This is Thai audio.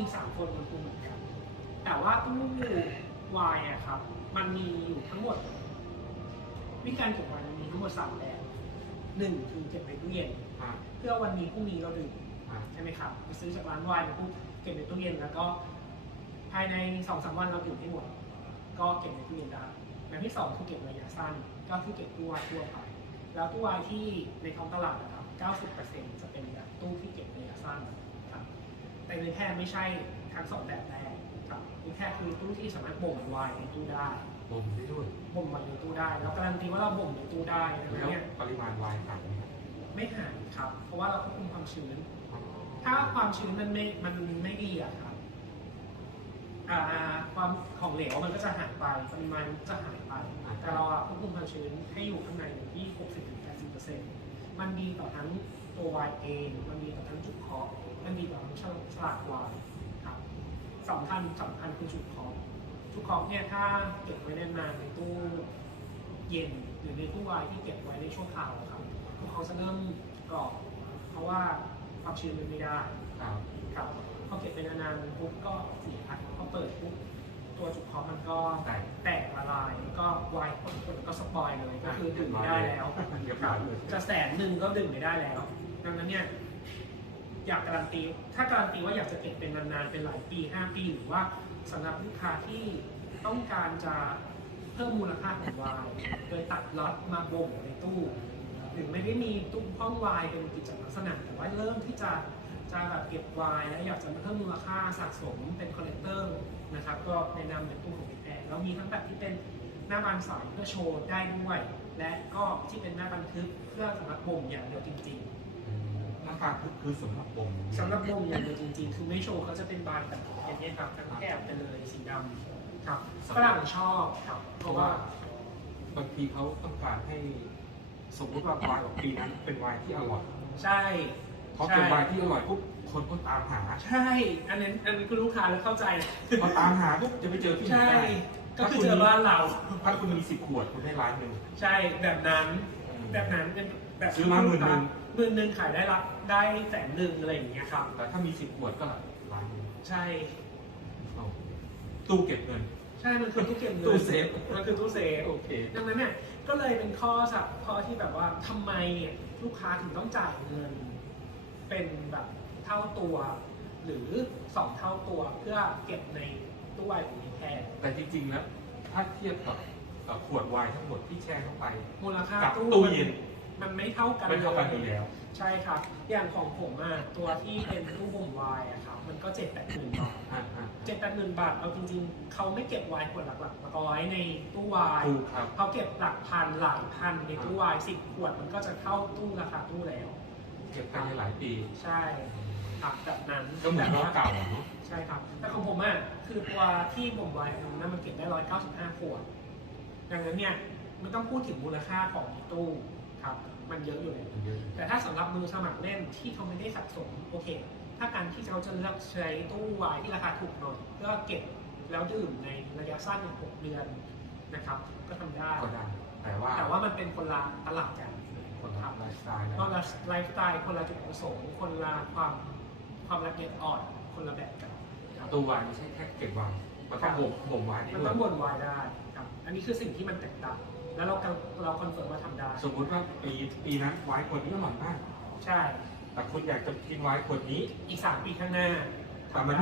มีสามคนมันปรุงเหมือนกัน แต่ว่าตู้วายอะครับ มันมีอยู่ทั้งหมด วิธีการเก็บไวน์มันมีทั้งหมดสามแบบหนึ่งคือเก็บในตู้เย็น อ่าเพื่อวันนี้พรุ่งนี้เราดื่มอ่าใช่ไหมครับไปซื้อจากร้านไวน์มาปุ๊บเก็บในตู้เย็นแล้วก็ ภายในสองสามวันเราดื่มให้หมด ก็เก็บในตู้เย็นได้แบบที่สองคือเก็บระยะสั้น ก็คือเก็บตู้ไวน์ทั่วไป แล้วตู้ไวน์ที่ในท้องตลาดนะครับ 90%จะเป็นแบบตู้ที่เก็บระยะสั้นครับ แต่ในแพทย์ไม่ใช่ทั้งสองแบบแรกครับในแพทย์คือตู้ที่สามารถบ่มไวน์ในตู้ได้บ่มได้ด้วยบ่มไวน์ในตู้ได้ แล้วการันตีว่าเราบ่มในตู้ได้นะแล้วเนี่ยปริมาณไวน์ต่างไหมครับไม่หายครับ เพราะว่าเราควบคุมความชื้นอ๋อถ้าความชื้นมันไม่มันไม่ดีอะครับอ่าความของเหลวมันก็จะหายไปปริมาณจะหายไป แต่เราอะควบคุมความชื้นให้อยู่ข้างในอยู่ที่ 60-80% มันดีต่อทั้งตัววายเองมันดีต่อทั้งจุดเคาะมันดีต่อทั้งฉลากวายครับสำคัญสำคัญคือจุดเคาะจุดเคาะเนี่ยถ้าเก็บไว้นานๆในตู้เย็นหรือในตู้วายที่เก็บไว้ในช่วงคราวครับจุดเคาจะเริ่มกรอบ เพราะว่าความชื้นมันไม่ได้ครับครับพอเก็บไปนานๆปุ๊บก็เสียพอเปิดปุ๊บ ตัวจุกคอมันก็แตกแตกละลายก็วายคนคนก็สปอยเลยก็คือดื่มไม่ได้แล้วเรียบร้อยเลยจะแสนหนึ่งก็ดื่มไม่ได้แล้ว ดังนั้นเนี่ยอยากการันตีถ้าการันตีว่าอยากจะเก็บเป็นนานๆเป็นหลายปี 5 ปีหรือว่าสำหรับลูกค้าที่ต้องการจะเพิ่มมูลค่าของไวน์โดยตัดล็อตมาบ่มในตู้หรือไม่ได้มีตู้ห้องไวน์เป็นกิจลักษณะแต่ว่าเริ่มที่จะ จะแบบเก็บไวน์แล้วอยากจะเพิ่มมูลค่าสะสมเป็นคอลเลกเตอร์นะครับก็แนะนำเป็นตู้ของพี่แพรแล้วมีทั้งแบบที่เป็นหน้าบานใสเพื่อโชว์ได้ด้วย และก็ที่เป็นหน้าบันทึกเพื่อสำหรับบ่มอย่างเดียวจริงอืมหน้าตาคือคือสำหรับบ่มๆสำหรับบ่มอย่างเดียวจริงๆ คือไม่โชว์เขาจะเป็นบานแบบอย่างนี้ยครับทั้งแก้วไปเลยสีดำครับฝรั่งชอบครับ เพเพราะราะว่าว่าบางทีเขาต้องการให้ สมมติว่าไวน์ของปีนั้นเป็นไวน์ที่อร่อย ใช่ พอเป็นไวน์ที่อร่อยปุ๊บคนก็ตามหาใช่ อันนั้นอันนี้คือลูกค้าแล้วเข้าใจ พอตามหาปุ๊บจะไปเจอที่ไหนใช่ ได้ก็คือเจอบ้านเรา ถ้าคุณมีสิบขวดคุณได้ร้านหนึ่ง ใช่แบบนั้น แบบนั้นเป็นแบบซื้อมาหมื่นหนึ่ง หมื่นหนึ่งขายได้ละได้แสนหนึ่งอะไรอย่างเงี้ยครับ แต่ถ้ามีสิบขวดก็ร้านหนึ่งใช่ เอาตู้เก็บเงิน ใช่ มันคือตู้เก็บเงินตู้เซฟ มันคือตู้เซฟ โอเค ดังนั้นเนี่ยก็เลยเป็นข้อสับข้อที่แบบว่าทำไมเนี่ยลูกค้าถึงต้องจ่ายเงิน เป็นแบบเท่าตัว หรือสองเท่าตัวเพื่อเก็บในตู้ไวน์ของแพงแต่จริงๆแล้วถ้าเทียบกับเอ่อขวดไวน์ทั้งหมดที่แช่เข้าไป มูลค่ากับตู้ตู้เย็นมันไม่เท่ากันไม่เท่ากันอลยู่แล้ว ใช่ครับ อย่างของผมอะตัวที่เป็นตู้บ่มไวน์อะครับมันก็เจ็ดแปดหมื่นบาท อ่าอ่าเจ็ดแปดหมื่นบาทเอาจริงๆ เขาไม่เก็บไวน์ขวดหลักๆมาร้อยในตู้ไวน์ถูกครับ เขาเก็บหลักพันหลายพันในตู้ไวน์สิบขวดมันก็จะเข้าตู้ราคาตู้แล้ว เก็บกันในหลายปี ใช่ครับแบบนั้นก็เหมือนรถเก่าอะเนอะใช่ครับ แต่ของผมอะคือตัวที่บ่มไวน์นั้นมันเก็บได้ร้อยเก้าสิบห้าขวดดังนั้นเนี่ยไม่ต้องพูดถึงมูลค่าของในตู้ครับ มันเยอะอยู่แล้วแต่ถ้าสำหรับมือสมัครเล่นที่เขาไม่ได้สะสมโอเค ถ้าการที่เขาจะเลือกใช้ตู้วายที่ราคาถูกหน่อยเพื่อเก็บแล้วดื่มในระยะสั้นอย่างหกเดือนนะครับ ก็ทำได้ก็ได้ แต่ว่าแต่ว่ามันเป็นคนละตลาดกัน คนทำไลฟ์สไตล์นะคนละไลฟ์สไตล์คนละจุดประสงค์คนละความความละเอียดอ่อนคนละแบบกันครับตัววายไม่ใช่แค่เก็บวายมันต้องบ่มบ่มวายได้มันด้วต้อยงบ่นวายได้ครับอันนี้คือสิ่งที่มันแตกต่างแล้วเราเราคอนเฟิร์มว่าทำได้ สมมุติว่าปีปีนั้นวายขวดนี้อร่อยมาก ใช่ แต่คุณอยากจะกินวายขวดนี้อีกสามปีข้างหน้าแต่มัน